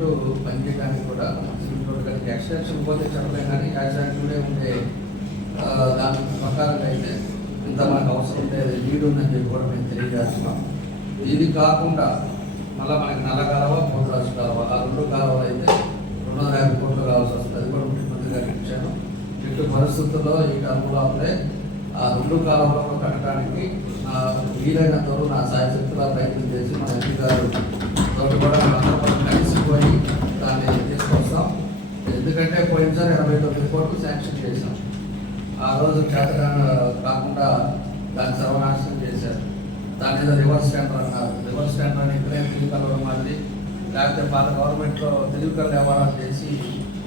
చుట్టూ పనిచేయడానికి కూడా సివిల్ రోడ్ కానీ ఎక్స్టెన్షన్ పోతే చెప్పలే కానీ యాక్సిడెంట్లే ఉండే దాని ప్రకారంగా అయితే ఇంత మనకు అవసరం ఉంటే లీడ్ ఉందని చెప్పి కూడా మేము తెలియజేస్తున్నాం. ఇది కాకుండా మళ్ళీ మనకి నల్ల కాలువ పోతురాజు కాలువ ఆ రెండు కాలువలు అయితే 250 కోట్లు కావాల్సి వస్తుంది. అది కూడా ముఖ్యమంత్రి గారికి ఇచ్చాను. ఇటు పరిస్థితుల్లో ఈ టర్ములోపలే ఆ రెండు కాలువలను కట్టడానికి వీలైనంత వరకు నా సాయశక్తులా ప్రయత్నం చేసి మన ఎంపీ గారు తోటి కూడా అందరూ కలిసిపోయి దాన్ని తీసుకొస్తాం. ఎందుకంటే పోయినసారి 29 కోట్లు శాంక్షన్ చేశాం. ఆ రోజు కాకుండా దాన్ని సర్వనాశనం చేశారు. దాని మీద రివర్స్ టెండర్ అన్నారు. రివర్స్ టెండర్ అని ఇక్కడే తెలివి కలవడం మాది, లేకపోతే పాత గవర్నమెంట్లో తెలివి కల వ్యవహారాలు చేసి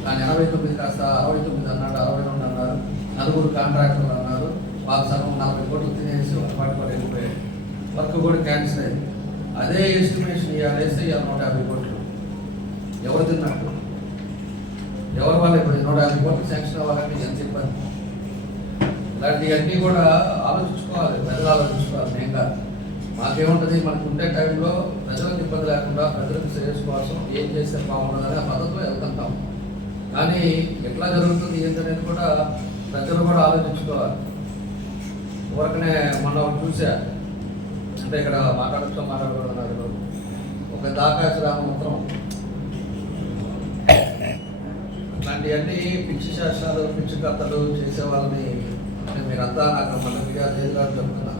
దాన్ని 89 కాస్త 69 అన్నాడు, 62 అన్నారు, 4 కాంట్రాక్టర్లు అన్నారు. వాళ్ళ సగం 40 కోట్లు తినేసి ఒక పాటి కూడా వెళ్ళిపోయాడు. వర్క్ కూడా క్యాన్సిల్ అయింది. అదే ఎస్టిమేషన్ ఇవ్వాలేస్తే ఇవాళ 150 కోట్లు ఎవరు తిన్నట్టు, ఎవరి వల్ల ఇప్పుడు 150 కోట్లు శాంక్షన్ అవ్వాలంటే ఎంత ఇబ్బంది. ఇలాంటివన్నీ కూడా ఆలోచించుకోవాలి, ప్రజలు ఆలోచించుకోవాలి. నేను కాదు, మాకేముంటుంది, మనకు ఉండే టైంలో ప్రజలకు ఇబ్బంది లేకుండా ప్రజలకు శ్రేయస్సు కోసం ఏం చేస్తే బాగుంటుందని ఆ పద్ధతిలో వెళ్తుంటాం. కానీ ఎట్లా జరుగుతుంది ఏంటనేది కూడా ప్రజలు కూడా ఆలోచించుకోవాలి. ఊరకనే మొన్న చూసా, అంటే ఇక్కడ మాట్లాడుతున్నారు ఒక దాకాశ రామముద్రం, ఇట్లాంటివన్నీ పిచ్చి శాస్త్రాలు పిచ్చి కథలు చేసే వాళ్ళని మీరంతా నాకు మన లేదు కాదు చెప్తున్నా.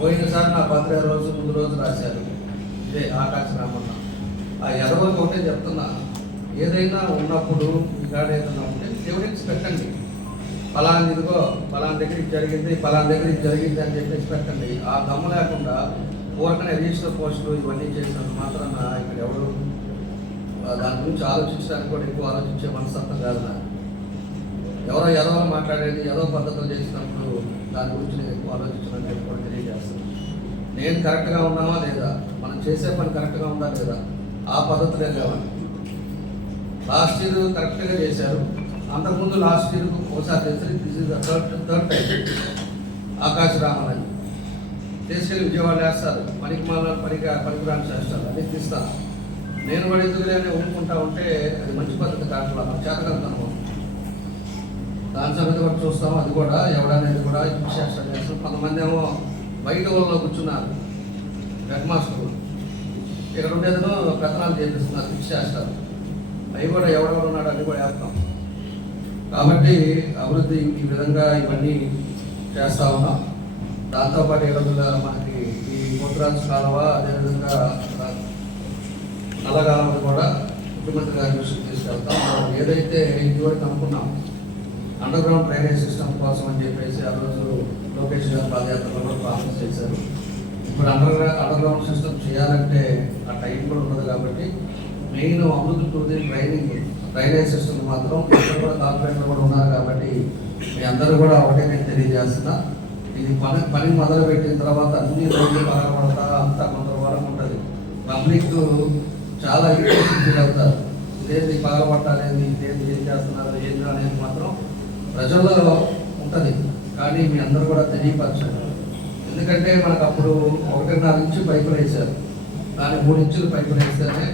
పోయినసారి నా 15 రోజు ముందు రోజు రాశారు ఇదే ఆకాశ రామన్న. ఆ ఎదవకి ఒకటే చెప్తున్నా, ఏదైనా ఉన్నప్పుడు ఇంకా ఏదైనా ఉంటే ఎవిడెన్స్ పెట్టండి. ఫలానా ఇదిగో ఫలానా దగ్గర ఇది జరిగింది, ఫలానా దగ్గర ఇది జరిగింది అని చెప్పేసి పెట్టండి. ఆ దమ్ము లేకుండా ఊరకనే రిజిస్టర్ పోస్టులు ఇవన్నీ చేసినందుకు మాత్రం ఇక్కడ ఎవరు దాని గురించి ఆలోచించడానికి కూడా ఎక్కువ ఆలోచించే మనస్తత్వం కాదు నాకు. ఎవరో మాట్లాడేది ఏదో పద్ధతులు చేసినప్పుడు దాని గురించి నేను ఎక్కువ ఆలోచించడానికి ఎక్కువ తెలియజేస్తాను. నేను కరెక్ట్గా ఉన్నామా లేదా, మనం చేసే పని కరెక్ట్గా ఉందా లేదా, ఆ పద్ధతులే కావాలి. లాస్ట్ ఇయర్ కరెక్ట్గా చేశారు, అంతకుముందు లాస్ట్ ఇయర్ ఒకసారి చేస్తారు. This is the third time. ఆకాశ రామరాజు తీసుకెళ్ళి విజయవాడ వేస్తారు, పనికిరాని చేస్తారు, అది తీస్తాను. నేను కూడా ఎందుకులేని ఊరుకుంటా ఉంటే అది మంచి పద్ధతి కాదు, మనం చేతగలుగుతాము. దాని సంగతి కూడా చూస్తాం. అది కూడా ఎవడనేది కూడా చేస్తాం చేస్తాం. కొంతమంది ఏమో బయట ఊళ్ళో కూర్చున్నారు, హెడ్ మాస్టర్ ఇక్కడ ఉండేదో కథనాలు చేపిస్తున్నారు, పిచ్చి చేస్తారు. అవి కూడా ఎవడెవడు ఉన్నాడు అది కూడా వేస్తాం. కాబట్టి అభివృద్ధి ఈ విధంగా ఇవన్నీ చేస్తూ ఉన్నాం. దాంతోపాటు ఈ రోజుల్లో మనకి ఈ పోతురాజు కాలువ, అదేవిధంగా నల్లగాలం కూడా ముఖ్యమంత్రి గారి దృష్టికి తీసుకెళ్తాం. ఏదైతే ఇదివరకు అనుకున్నాం అండర్ గ్రౌండ్ డ్రైనేజ్ సిస్టమ్ కోసం అని చెప్పేసి ఆ రోజు లోకేష్ గారు పాదయాత్రలో కూడా ప్రామిస్ చేశారు. ఇప్పుడు అండర్ గ్రౌండ్ సిస్టమ్ చేయాలంటే ఆ టైం కూడా ఉండదు. కాబట్టి main Amrit to the drainage system మాత్రం ఇక్కడ కూడా కార్పొరేట్లు కూడా ఉన్నారు. కాబట్టి మీ అందరూ కూడా ఒకటే నేను తెలియజేస్తున్నా, ఇది పని మొదలు పెట్టిన తర్వాత అన్ని రోజులు పగలబడతా అంతా కొంత వరం ఉంటుంది. పబ్లిక్ చాలా ఇంట్రెస్ట్ ఫీల్ అవుతారు. ఇదేంటి పగలబట్టాలేంది, ఇదేంటి ఏం చేస్తున్నారు ఏంటి అనేది మాత్రం ప్రజల్లో ఉంటుంది. కానీ మీ అందరూ కూడా తెలియపరచండి. ఎందుకంటే మనకు అప్పుడు 1.5 ఇంచు పైపులు వేశారు, కానీ 3 ఇంచులు పైపులు వేస్తేనే